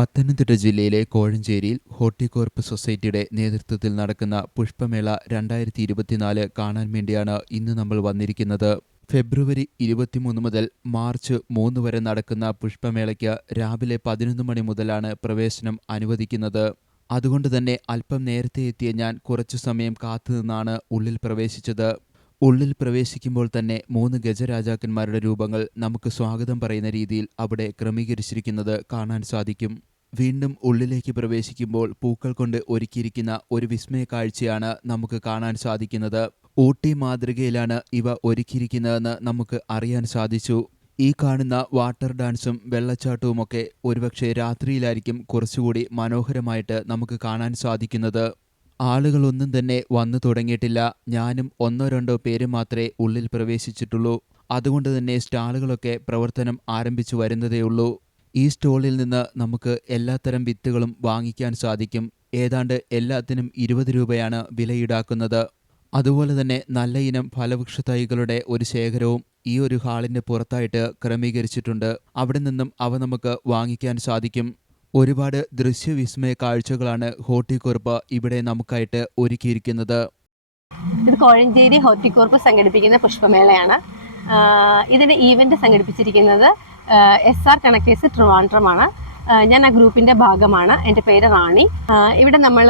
പത്തനംതിട്ട ജില്ലയിലെ കോഴഞ്ചേരിയിൽ ഹോർട്ടികോർപ്പ് സൊസൈറ്റിയുടെ നേതൃത്വത്തിൽ നടക്കുന്ന പുഷ്പമേള രണ്ടായിരത്തി ഇരുപത്തിനാല് കാണാൻ വേണ്ടിയാണ് ഇന്ന് നമ്മൾ വന്നിരിക്കുന്നത്. ഫെബ്രുവരി ഇരുപത്തിമൂന്ന് മുതൽ മാർച്ച് മൂന്ന് വരെ നടക്കുന്ന പുഷ്പമേളയ്ക്ക് രാവിലെ പതിനൊന്ന് മണി മുതലാണ് പ്രവേശനം അനുവദിക്കുന്നത്. അതുകൊണ്ട് തന്നെ അല്പം നേരത്തെ എത്തിയ ഞാൻ കുറച്ചു സമയം കാത്തുനിന്നാണ് ഉള്ളിൽ പ്രവേശിച്ചത്. ഉള്ളിൽ പ്രവേശിക്കുമ്പോൾ തന്നെ മൂന്ന് ഗജരാജാക്കന്മാരുടെ രൂപങ്ങൾ നമുക്ക് സ്വാഗതം പറയുന്ന രീതിയിൽ അവിടെ ക്രമീകരിച്ചിരിക്കുന്നത് കാണാൻ സാധിക്കും. വീണ്ടും ഉള്ളിലേക്ക് പ്രവേശിക്കുമ്പോൾ പൂക്കൾ കൊണ്ട് ഒരുക്കിയിരിക്കുന്ന ഒരു വിസ്മയ കാഴ്ചയാണ് നമുക്ക് കാണാൻ സാധിക്കുന്നത്. ഊട്ടി മാതൃകയിലാണ് ഇവ ഒരുക്കിയിരിക്കുന്നതെന്ന് നമുക്ക് അറിയാൻ സാധിച്ചു. ഈ കാണുന്ന വാട്ടർ ഡാൻസും വെള്ളച്ചാട്ടവുമൊക്കെ ഒരുപക്ഷെ രാത്രിയിലായിരിക്കും കുറച്ചുകൂടി മനോഹരമായിട്ട് നമുക്ക് കാണാൻ സാധിക്കുന്നത്. ആളുകളൊന്നും തന്നെ വന്നു തുടങ്ങിയിട്ടില്ല. ഞാനും ഒന്നോ രണ്ടോ പേര് മാത്രമേ ഉള്ളിൽ പ്രവേശിച്ചിട്ടുള്ളൂ. അതുകൊണ്ട് തന്നെ സ്റ്റാളുകളൊക്കെ പ്രവർത്തനം ആരംഭിച്ചു വരുന്നതേയുള്ളൂ. ഈ സ്റ്റോളിൽ നിന്ന് നമുക്ക് എല്ലാത്തരം വിത്തുകളും വാങ്ങിക്കാൻ സാധിക്കും. ഏതാണ്ട് എല്ലാത്തിനും ഇരുപത് രൂപയാണ് വില ഈടാക്കുന്നത് അതുപോലെ തന്നെ നല്ല ഇനം ഫലവൃക്ഷ തൈകളുടെ ഒരു ശേഖരവും ഈ ഒരു ഹാളിന്റെ പുറത്തായിട്ട് ക്രമീകരിച്ചിട്ടുണ്ട്. അവിടെ നിന്നും അവ നമുക്ക് വാങ്ങിക്കാൻ സാധിക്കും. ഒരുപാട് ദൃശ്യവിസ്മയ കാഴ്ചകളാണ് ഹോർട്ടികോർപ്പ് ഇവിടെ നമുക്കായിട്ട് ഒരുക്കിയിരിക്കുന്നത്. ഇത് കോഴഞ്ചേരി ഹോർട്ടിക്കോർപ്പ് സംഘടിപ്പിക്കുന്ന പുഷ്പമേളയാണ്. ഇതിന്റെ ഈവന്റ് സംഘടിപ്പിച്ചിരിക്കുന്നത് എസ് ആർ കണക്ടേഴ്സ് ട്രിവാൻഡ്രമാണ്. ഞാൻ ആ ഗ്രൂപ്പിന്റെ ഭാഗമാണ്. എന്റെ പേര് റാണി. ഇവിടെ നമ്മൾ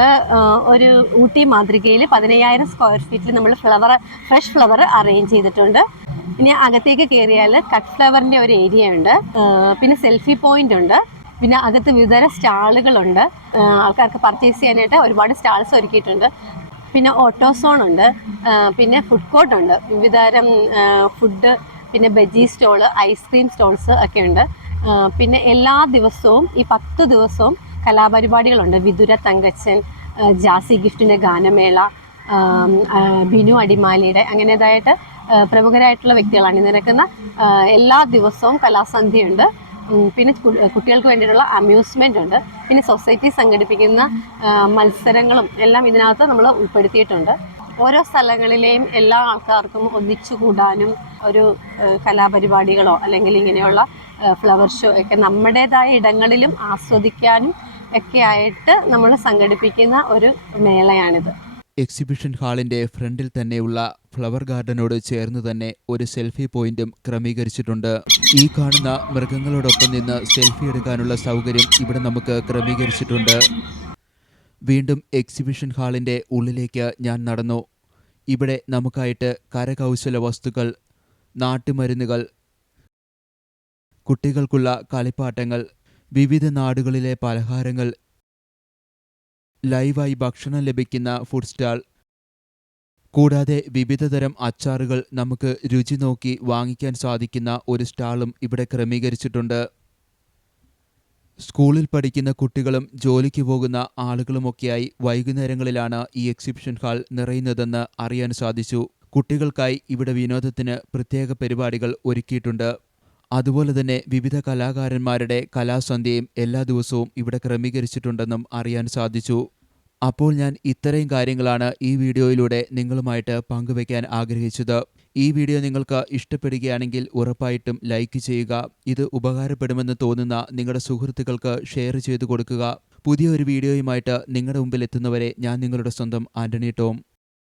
ഒരു ഊട്ടി മാതൃകയിൽ പതിനയ്യായിരം സ്ക്വയർ ഫീറ്റിൽ നമ്മൾ ഫ്ലവർ ഫ്രഷ് ഫ്ലവർ അറേഞ്ച് ചെയ്തിട്ടുണ്ട്. ഇനി അകത്തേക്ക് കയറിയാൽ കട്ട് ഫ്ലവറിന്റെ ഒരു ഏരിയ ഉണ്ട്. പിന്നെ സെൽഫി പോയിന്റ് ഉണ്ട്. പിന്നെ അകത്ത് വിവിധതര സ്റ്റാളുകളുണ്ട്. ആൾക്കാർക്ക് പർച്ചേസ് ചെയ്യാനായിട്ട് ഒരുപാട് സ്റ്റാൾസ് ഒരുക്കിയിട്ടുണ്ട്. പിന്നെ ഓട്ടോസോൺ ഉണ്ട്. പിന്നെ ഫുഡ് കോർട്ട് ഉണ്ട്. വിവിധതരം ഫുഡ് പിന്നെ ബജി സ്റ്റോൾ ഐസ്ക്രീം സ്റ്റോൾസ് ഒക്കെ ഉണ്ട്. പിന്നെ എല്ലാ ദിവസവും ഈ പത്ത് ദിവസവും കലാപരിപാടികളുണ്ട്. വിതുര തങ്കച്ചൻ ജാസി ഗിഫ്റ്റിന്റെ ഗാനമേള ബിനു അടിമാലിയുടെ അങ്ങനേതായിട്ട് പ്രമുഖരായിട്ടുള്ള വ്യക്തികളാണ്. അണിനിരക്കുന്ന ആ, എല്ലാ ദിവസവും കലാസന്ധ്യയുണ്ട്. പിന്നെ കുട്ടികൾക്ക് വേണ്ടിയിട്ടുള്ള അമ്യൂസ്മെന്റ് ഉണ്ട്. പിന്നെ സൊസൈറ്റി സംഘടിപ്പിക്കുന്ന മത്സരങ്ങളും എല്ലാം ഇതിനകത്ത് നമ്മൾ ഉൾപ്പെടുത്തിയിട്ടുണ്ട്. ഓരോ സ്ഥലങ്ങളിലെയും എല്ലാ ആൾക്കാർക്കും ഒന്നിച്ചു കൂടാനും ഒരു കലാപരിപാടികളോ അല്ലെങ്കിൽ ഇങ്ങനെയുള്ള ഫ്ലവർ ഷോ ഒക്കെ നമ്മുടേതായ ഇടങ്ങളിലും ആസ്വദിക്കാനും ഒക്കെ ആയിട്ട് നമ്മൾ സംഘടിപ്പിക്കുന്ന ഒരു മേളയാണിത്. എക്സിബിഷൻ ഹാളിന്റെ ഫ്രണ്ടിൽ തന്നെയുള്ള ഫ്ലവർ ഗാർഡനോട് ചേർന്ന് തന്നെ ഒരു സെൽഫി പോയിന്റും ക്രമീകരിച്ചിട്ടുണ്ട്. ഈ കാണുന്ന മൃഗങ്ങളോടൊപ്പം നിന്ന് സെൽഫി എടുക്കാനുള്ള സൗകര്യം ഇവിടെ നമുക്ക് ക്രമീകരിച്ചിട്ടുണ്ട്. വീണ്ടും എക്സിബിഷൻ ഹാളിന്റെ ഉള്ളിലേക്ക് ഞാൻ നടന്നു. ഇവിടെ നമുക്കായിട്ട് കരകൗശല വസ്തുക്കൾ നാട്ടുമരുന്നുകൾ കുട്ടികൾക്കുള്ള കളിപ്പാട്ടങ്ങൾ വിവിധ നാടുകളിലെ പലഹാരങ്ങൾ ലൈവായി ഭക്ഷണം ലഭിക്കുന്ന ഫുഡ് സ്റ്റാൾ കൂടാതെ വിവിധതരം അച്ചാറുകൾ നമുക്ക് രുചി നോക്കി വാങ്ങിക്കാൻ സാധിക്കുന്ന ഒരു സ്റ്റാളും ഇവിടെ ക്രമീകരിച്ചിട്ടുണ്ട്. സ്കൂളിൽ പഠിക്കുന്ന കുട്ടികളും ജോലിക്ക് പോകുന്ന ആളുകളുമൊക്കെയായി വൈകുന്നേരങ്ങളിലാണ് ഈ എക്സിബിഷൻ ഹാൾ നിറയുന്നതെന്ന് അറിയാൻ സാധിച്ചു. കുട്ടികൾക്കായി ഇവിടെ വിനോദത്തിന് പ്രത്യേക പരിപാടികൾ ഒരുക്കിയിട്ടുണ്ട്. അതുപോലെ തന്നെ വിവിധ കലാകാരന്മാരുടെ കലാസന്ധ്യയും എല്ലാ ദിവസവും ഇവിടെ ക്രമീകരിച്ചിട്ടുണ്ടെന്നും അറിയാൻ സാധിച്ചു. അപ്പോൾ ഞാൻ ഇത്രയും കാര്യങ്ങളാണ് ഈ വീഡിയോയിലൂടെ നിങ്ങളുമായിട്ട് പങ്കുവയ്ക്കാൻ ആഗ്രഹിച്ചത്. ഈ വീഡിയോ നിങ്ങൾക്ക് ഇഷ്ടപ്പെടുകയാണെങ്കിൽ ഉറപ്പായിട്ടും ലൈക്ക് ചെയ്യുക. ഇത് ഉപകാരപ്പെടുമെന്ന് തോന്നുന്ന നിങ്ങളുടെ സുഹൃത്തുക്കൾക്ക് ഷെയർ ചെയ്തു കൊടുക്കുക. പുതിയൊരു വീഡിയോയുമായിട്ട് നിങ്ങളുടെ മുമ്പിൽ എത്തുന്നവരെ ഞാൻ നിങ്ങളുടെ സ്വന്തം ആന്റണി ടോം.